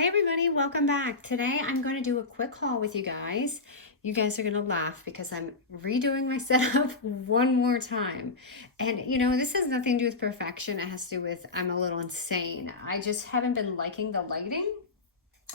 Hi everybody, welcome back. Today I'm going to do a quick haul with you guys. You guys are going to laugh because I'm redoing my setup one more time. And you know, this has nothing to do with perfection. It has to do with I'm a little insane. I just haven't been liking the lighting.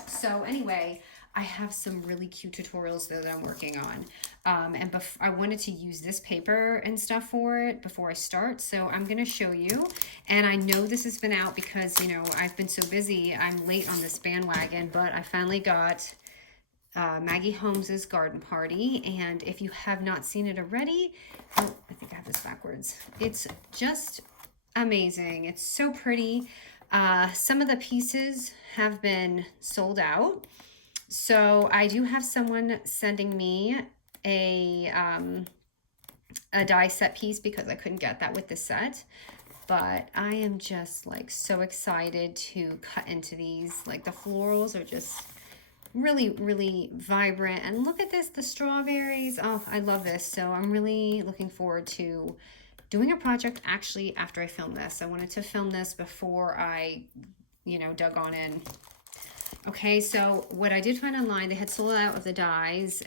So anyway, I have some really cute tutorials that I'm working on. I wanted to use this paper and stuff for it before I start. So I'm going to show you. And I know this has been out because, you know, I've been so busy. I'm late on this bandwagon, but I finally got Maggie Holmes's Garden Party. And if you have not seen it already, oh, I think I have this backwards. It's just amazing. It's so pretty. Some of the pieces have been sold out. So I do have someone sending me a die set piece because I couldn't get that with the set. But I am just like so excited to cut into these. Like the florals are just really, really vibrant. And look at this, the strawberries. Oh, I love this. So I'm really looking forward to doing a project actually after I film this. I wanted to film this before I, you know, dug on in. Okay, so what I did find online, they had sold out of the dies,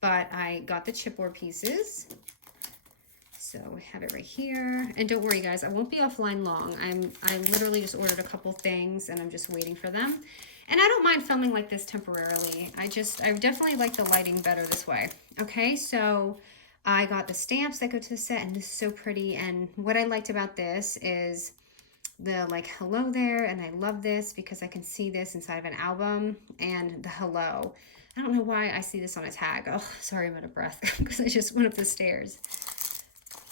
but I got the chipboard pieces. So I have it right here. And don't worry guys, I won't be offline long. I literally just ordered a couple things and I'm just waiting for them. And I don't mind filming like this temporarily. I definitely like the lighting better this way. Okay, so I got the stamps that go to the set and this is so pretty. And what I liked about this is the like hello there, and I love this because I can see this inside of an album and the hello. I don't know why I see this on a tag. Oh, sorry, I'm out of breath because I just went up the stairs.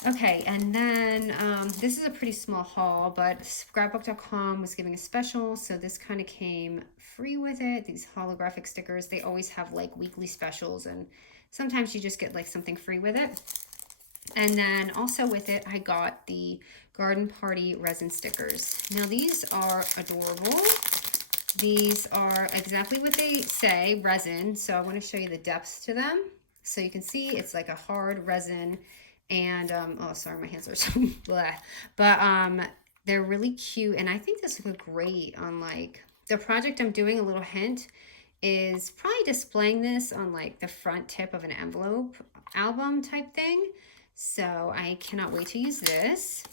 Okay, and then this is a pretty small haul, but scrapbook.com was giving a special, so this kind of came free with it. These holographic stickers, they always have like weekly specials, and sometimes you just get like something free with it. And then also with it, I got the Garden Party resin stickers. Now these are adorable. These are exactly what they say, resin. So I want to show you the depths to them. So you can see it's like a hard resin. And, oh, sorry, my hands are so blah. But they're really cute. And I think this would look great on like, the project I'm doing, a little hint, is probably displaying this on like the front tip of an envelope album type thing. So I cannot wait to use this.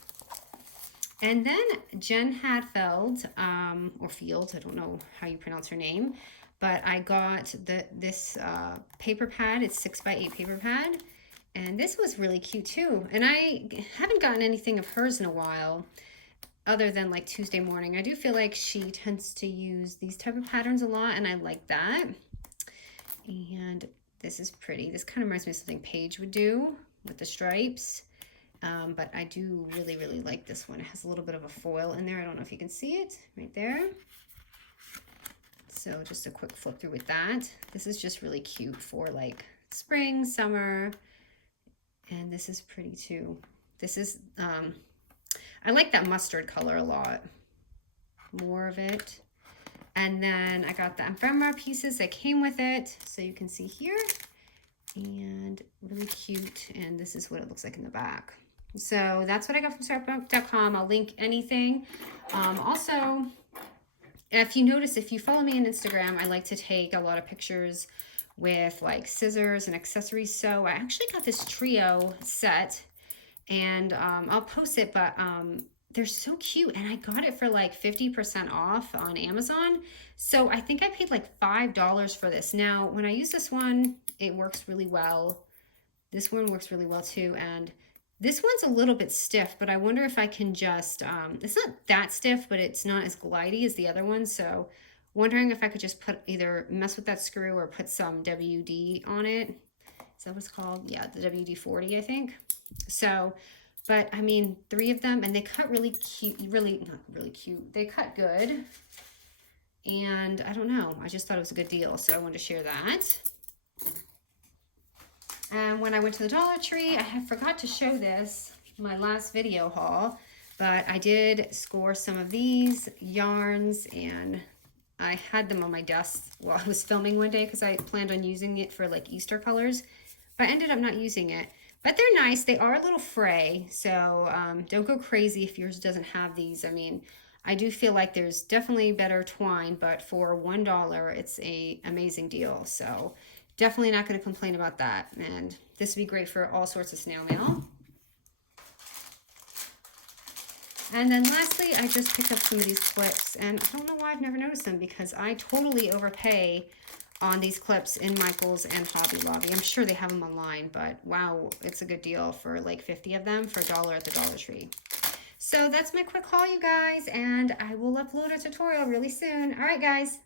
And then Jen Hadfield, or Field, I don't know how you pronounce her name, but I got this paper pad. It's 6x8 paper pad. And this was really cute too. And I haven't gotten anything of hers in a while, other than like Tuesday morning. I do feel like she tends to use these type of patterns a lot, and I like that. And this is pretty. This kind of reminds me of something Paige would do with the stripes. But I do really, really like this one. It has a little bit of a foil in there. I don't know if you can see it right there. So just a quick flip through with that. This is just really cute for like spring, summer. And this is pretty too. This is, I like that mustard color a lot. More of it. And then I got the ephemera pieces that came with it. So you can see here. And really cute. And this is what it looks like in the back. So that's what I got from Scrapbook.com. I'll link anything. Also, if you notice, if you follow me on Instagram, I like to take a lot of pictures with like scissors and accessories. So I actually got this trio set, and I'll post it, but they're so cute, and I got it for like 50% off on Amazon. So I think I paid like $5 for this. Now, when I use this one, it works really well. This one works really well too, and this one's a little bit stiff, but I wonder if I can just, it's not that stiff, but it's not as glidey as the other one. So wondering if I could just put either mess with that screw or put some WD on it. Is that what it's called? Yeah, the WD-40, I think. So, but I mean, 3 of them, and they cut really cute, not really cute. They cut good. And I don't know, I just thought it was a good deal. So I wanted to share that. And when I went to the Dollar Tree, I forgot to show this, my last video haul, but I did score some of these yarns, and I had them on my desk while I was filming one day because I planned on using it for like Easter colors, but I ended up not using it. But they're nice. They are a little fray, so don't go crazy if yours doesn't have these. I mean, I do feel like there's definitely better twine, but for $1, it's a amazing deal. So definitely not going to complain about that. And this would be great for all sorts of snail mail. And then lastly, I just picked up some of these clips, and I don't know why I've never noticed them, because I totally overpay on these clips in Michael's and Hobby Lobby. I'm sure they have them online, but wow, it's a good deal for like 50 of them for $1 at the Dollar Tree. So that's my quick haul, you guys, and I will upload a tutorial really soon. All right, guys.